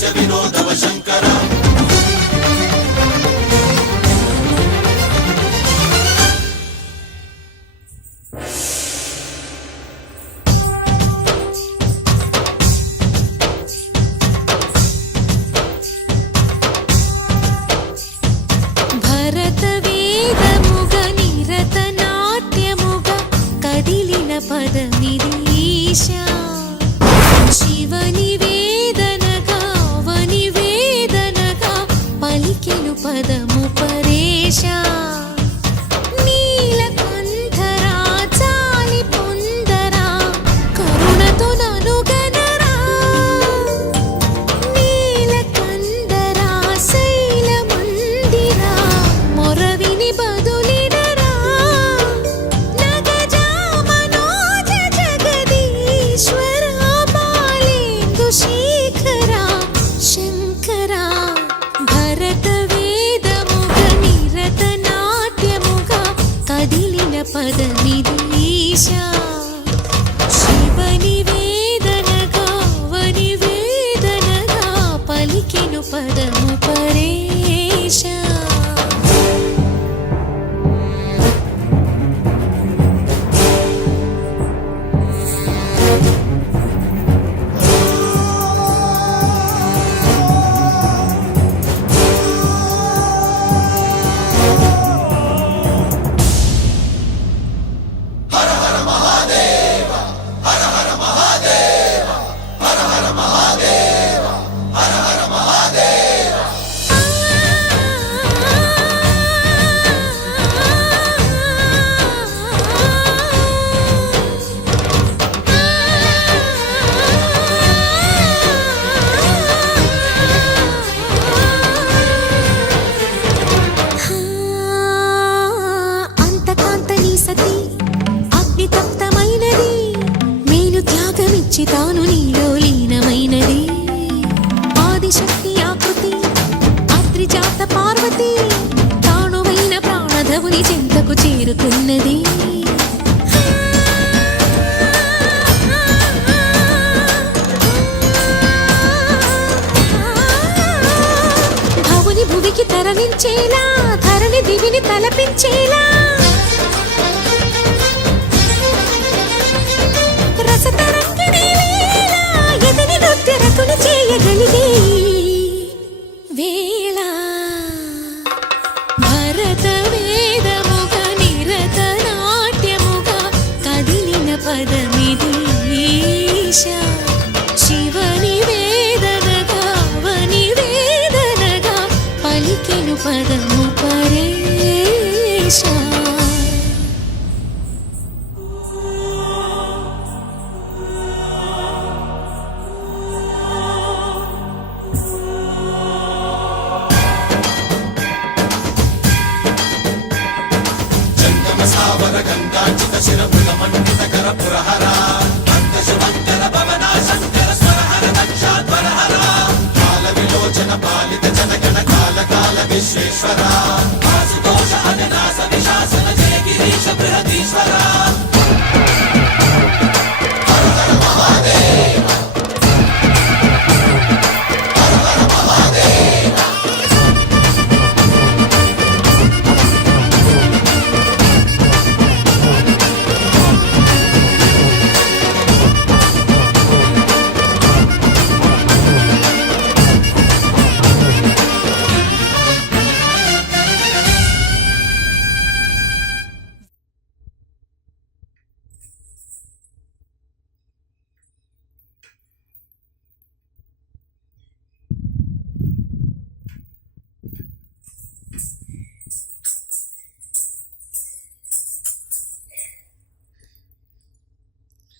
हास्य विनोदव शंकर పదమిదీశా శివని వేదనగా వని వేదనగా పలికెను పదము పరేశా నీలకంఠరా చాలి పొందరా కరుణతో ననుగనరా నీలకంఠరా శైల మందిరా మొరవిని బదులినరా శేఖరా శంకరా భరత వేదముగ నిరత నాట్యముగా కదిలిన పదమిదీశా శివని వేదనగా వని వేదనగా పలికెను పదము పరేశా తాను నీలో లీనమైనది ఆదిశక్తి ఆకృతి అత్రిజాత పార్వతి తానువైన ప్రాణధవుని చెంతకు చేరుకున్నది భవుని భువికి తరలించేలా ధరణి దివిని తలపించేలా చేయగలిగే వేళ భరత వేదముగ నిరత నాట్యముగా కదిలిన పదమిదీశా శివని వేదనగా వని వేదనగా పలికెను పదము పరేశా गंगाचित शिरभुज मंडित कर पुरहरा अंतशुभंकर भवना शंकर स्वरहर दक्षाध्वरहरा काल विलोचन पालित जनगण काल काल विश्वेश्वरा